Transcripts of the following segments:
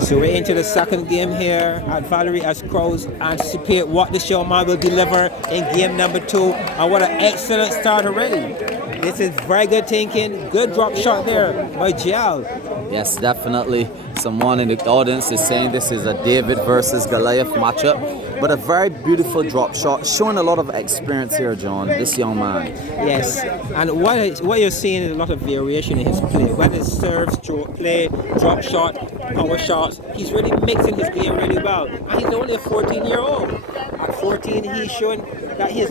So we're into the second game here at Valerie as crowds anticipate what the showman will deliver in game number 2. And what an excellent start already. This is very good thinking. Good drop shot there by Jael. Yes, definitely. Someone in the audience is saying this is a David versus Goliath matchup. But a very beautiful drop shot, showing a lot of experience here, John, this young man. Yes, and what you're seeing is a lot of variation in his play. Whether it's serve, stroke play, drop shot, power shots, he's really mixing his game really well. And he's only a 14-year-old. At 14, he's showing that he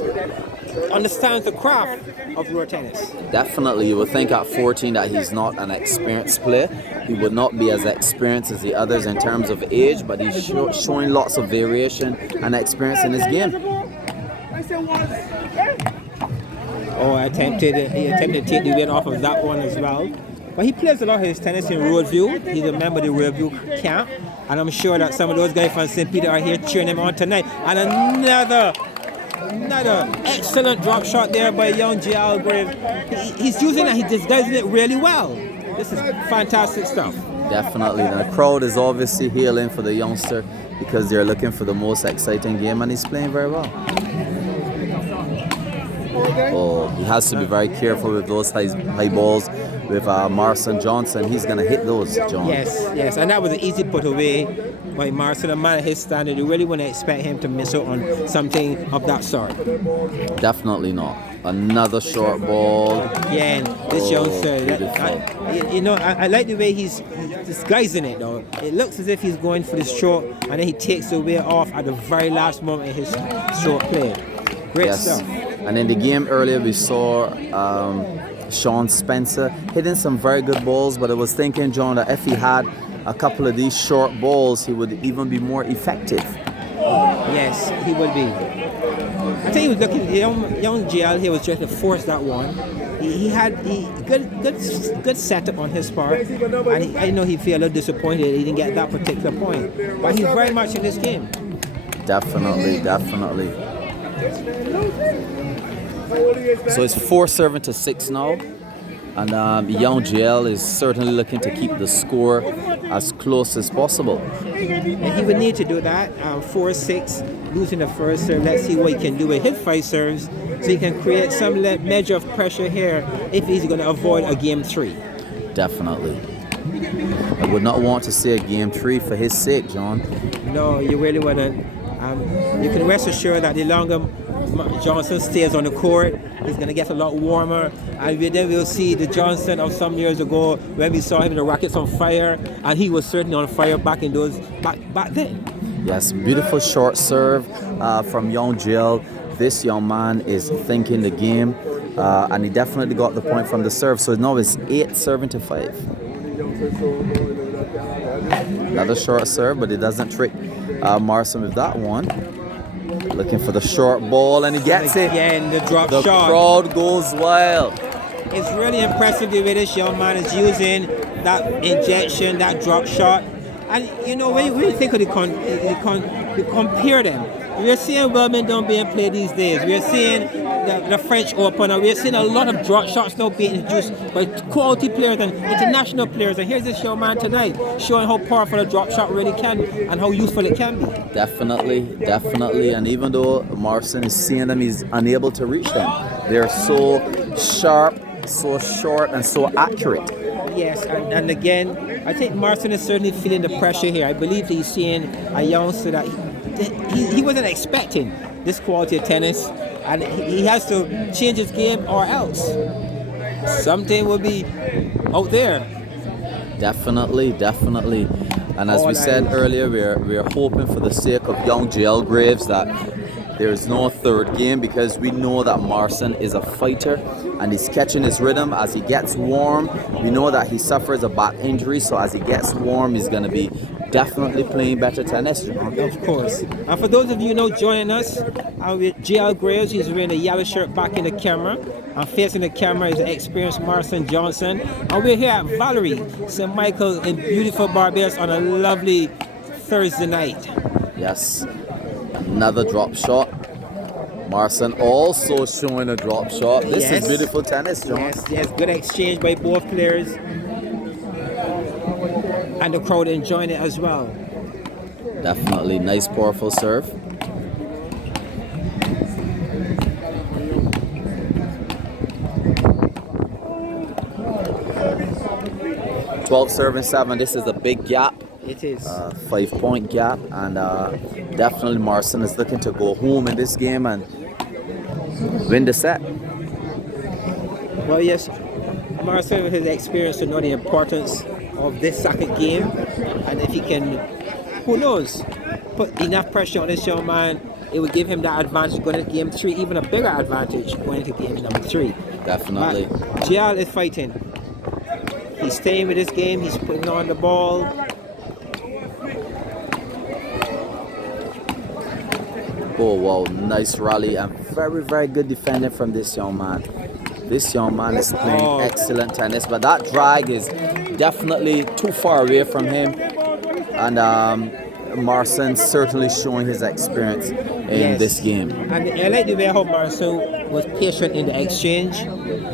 understands the craft of road tennis. Definitely, you would think at 14 that he's not an experienced player. He would not be as experienced as the others in terms of age, but he's showing lots of variation and experience in his game. Oh, he attempted to take the weight off of that one as well. But he plays a lot of his tennis in Roadview. He's a member of the Roadview camp. And I'm sure that some of those guys from St. Peter are here cheering him on tonight. And another excellent drop shot there by young Jael Greaves. He's using it, he's disguising it really well. This is fantastic stuff. Definitely. The crowd is obviously hailing for the youngster because they're looking for the most exciting game, and he's playing very well. Oh, he has to be very careful with those high balls with Marson Johnson. He's going to hit those, John. Yes, and that was an easy put away by Marson. A man of his standard, you really wouldn't expect him to miss out on something of that sort. Definitely not. Another short ball. Again, this youngster, I like the way he's disguising it though. It looks as if he's going for the stroke and then he takes the weight off at the very last moment in his stroke play. Great stuff. And in the game earlier we saw Sean Spencer hitting some very good balls, but I was thinking, John, that if he had a couple of these short balls, he would even be more effective. Yes, he would be. I think he was looking, young Jael here was trying to force that one. He had good setup on his part, and I know he feel a little disappointed he didn't get that particular point. But he's very much in this game. Definitely. So it's 4-7-6 now, and young Jael is certainly looking to keep the score as close as possible. And he would need to do that. 4-6, losing the first serve. Let's see what he can do with his 5 serves, so he can create some measure of pressure here if he's going to avoid a game 3. Definitely. I would not want to see a game 3 for his sake, John. No, you really wouldn't. You can rest assured that the longer Johnson stays on the court, he's going to get a lot warmer, and then we'll see the Johnson of some years ago when we saw him in the Rockets on fire, and he was certainly on fire back then. Yes, beautiful short serve from young Jael. This young man is thinking the game, and he definitely got the point from the serve. So now it's 8-5. Another short serve, but it doesn't trick Marson with that one. Looking for the short ball, and he gets it. Again, the drop shot. The crowd goes wild. It's really impressive the way this young man is using that injection, that drop shot. And when you think of you compare them, we're seeing Wimbledon being played these days. We're seeing the French Open, and we're seeing a lot of drop shots now being introduced by quality players and international players. And here's this young man tonight showing how powerful a drop shot really can be and how useful it can be. Definitely. And even though Marson is seeing them, he's unable to reach them. They're so sharp, so short, and so accurate. Yes, and again, I think Marson is certainly feeling the pressure here. I believe he's seeing a youngster that he wasn't expecting this quality of tennis, and he has to change his game or else something will be out there. Definitely. And as we said earlier, we're hoping for the sake of young Jael Greaves that there is no third game, because we know that Marson is a fighter and he's catching his rhythm as he gets warm. We know that he suffers a back injury, so as he gets warm, he's going to be definitely playing better tennis. Of course. And for those of you joining us, with Jael Greaves, he's wearing a yellow shirt back in the camera. And facing the camera is the experienced Marson Johnson. And we're here at Valerie, St. Michael in beautiful Barbados on a lovely Thursday night. Yes. Another drop shot. Marson also showing a drop shot. This is beautiful tennis, John. Yes, good exchange by both players. and the crowd enjoying it as well. Definitely nice, powerful serve. 12 serving 7. This is a big gap. It is. 5-point gap, and definitely Marson is looking to go home in this game and win the set. Well, yes, Marson with his experience to know the importance of this second game, and if he can, who knows, put enough pressure on this young man, it would give him that advantage going into game 3, even a bigger advantage going into game number 3. Definitely. But Jael is fighting. He's staying with this game. He's putting on the ball. Oh wow, nice rally and very, very good defending from this young man. This young man is playing excellent tennis, but that drag is definitely too far away from him. And Marson certainly showing his experience in this game. And I like the way how Marson was patient in the exchange.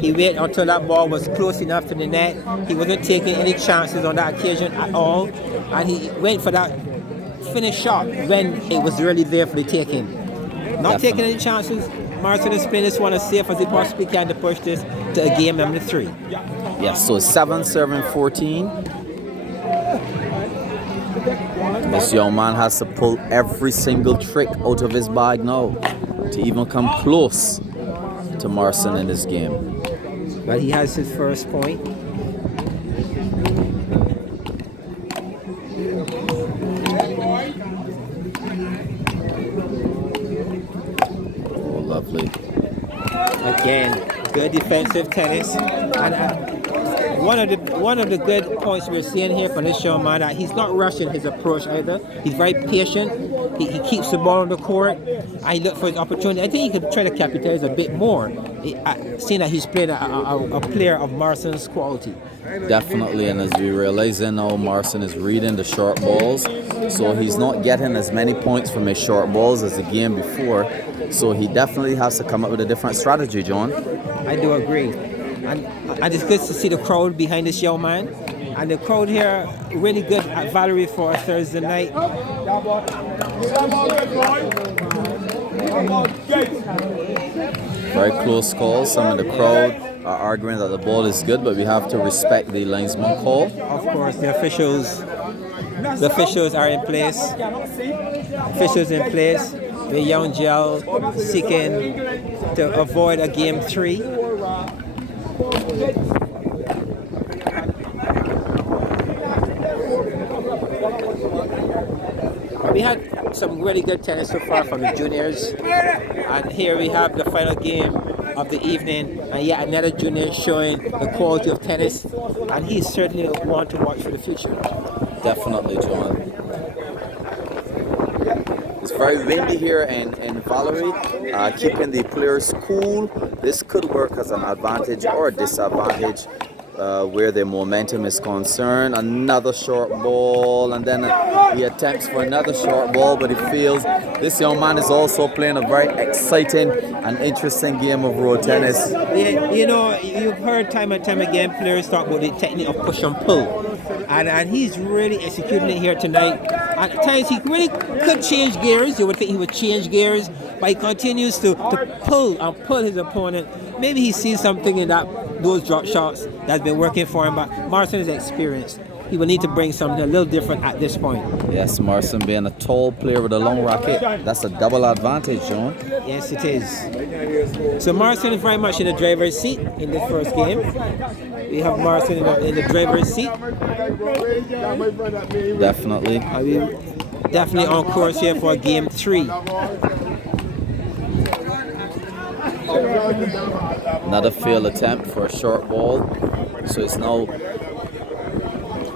He waited until that ball was close enough to the net. He wasn't taking any chances on that occasion at all. And he went for that finish shot when it was really there for the taking. Not taking any chances. Marson is playing this one as safe as he possibly can to push this to a game number 3. Yes, so 7 serving 14. This young man has to pull every single trick out of his bag now to even come close to Marson in this game. But he has his first point. Oh, lovely. Again, good defensive tennis. And one of the good points we're seeing here from this young man, that he's not rushing his approach either. He's very patient. He keeps the ball on the court. I look for his opportunity. I think he could try to capitalize a bit more, seeing that he's playing a player of Marson's quality. Definitely, and as we realize now, Marson is reading the short balls, so he's not getting as many points from his short balls as the game before. So he definitely has to come up with a different strategy, John. I do agree. And it's good to see the crowd behind this young man. And the crowd here really good at Valerie for a Thursday night. Very close call. Some of the crowd are arguing that the ball is good, but we have to respect the linesman call. Of course, the officials are in place. Officials in place. The young Jael seeking to avoid a game 3. We had some really good tennis so far from the juniors, and here we have the final game of the evening, and yet another junior showing the quality of tennis, and he's certainly one to watch for the future. Definitely, John. It's very windy here in Valerie, keeping the players cool. This could work as an advantage or a disadvantage where the momentum is concerned. Another short ball, and then he attempts for another short ball, but he fails. This young man is also playing a very exciting and interesting game of road tennis. Yeah, you know, you've heard time and time again players talk about the technique of push and pull, and he's really executing it here tonight. And at times he really could change gears. You would think he would change gears, but he continues to pull and pull his opponent. Maybe he sees something in those drop shots that's been working for him, but Marson is experienced. He will need to bring something a little different at this point. Yes, Marson being a tall player with a long racket, that's a double advantage, John. Yes, it is. So Marson is very much in the driver's seat in this first game. We have Marson in the driver's seat. Definitely. Definitely on course here for game 3. Another failed attempt for a short ball. So it's now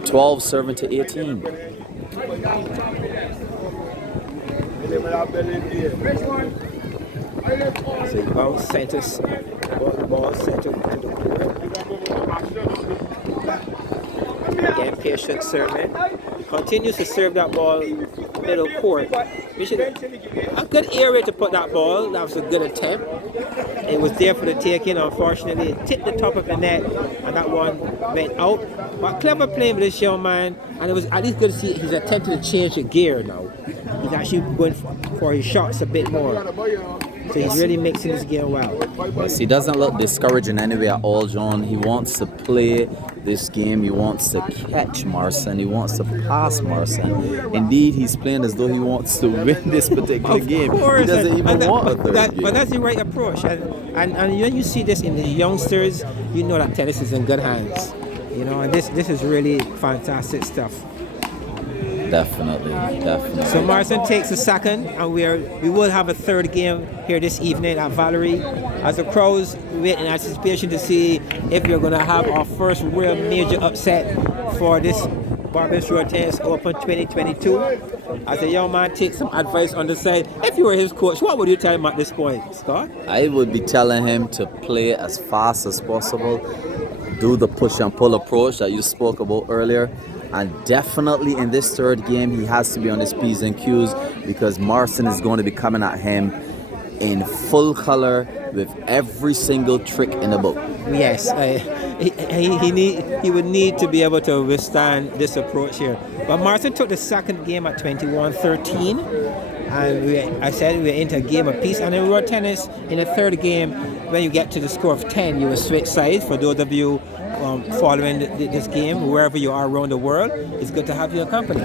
12 serving to 18. So the ball center to the court. Again, patient serving. Continues to serve that ball middle court. A good area to put that ball. That was a good attempt. It was there for the taking. Unfortunately, it tipped the top of the net, and that one went out. But clever playing with this young man. And it was at least good to see he's attempting to change the gear now. He's actually going for his shots a bit more. So he's really mixing his game well. Yes, he doesn't look discouraging anyway at all, John. He wants to play this game. He wants to catch Marson. He wants to pass Marson. Indeed, he's playing as though he wants to win this particular game. He doesn't even want a third game. But that's the right approach. And when you see this in the youngsters, you know that tennis is in good hands. You know, and this is really fantastic stuff. Definitely. So Marson takes a second, and we will have a third game here this evening at Valerie. As the crowds wait in anticipation to see if we're going to have our first real major upset for this Barbados Road Tennis Open 2022. As a young man takes some advice on the side, if you were his coach, what would you tell him at this point, Scott? I would be telling him to play as fast as possible, do the push and pull approach that you spoke about earlier. And definitely in this third game, he has to be on his P's and Q's because Marson is going to be coming at him in full color with every single trick in the book. Yes, he would need to be able to withstand this approach here. But Marson took the second game at 21-13. And I said we're into a game apiece. And in road tennis, in the third game, when you get to the score of 10, you will switch sides. For those of you following this game, wherever you are around the world, it's good to have your company.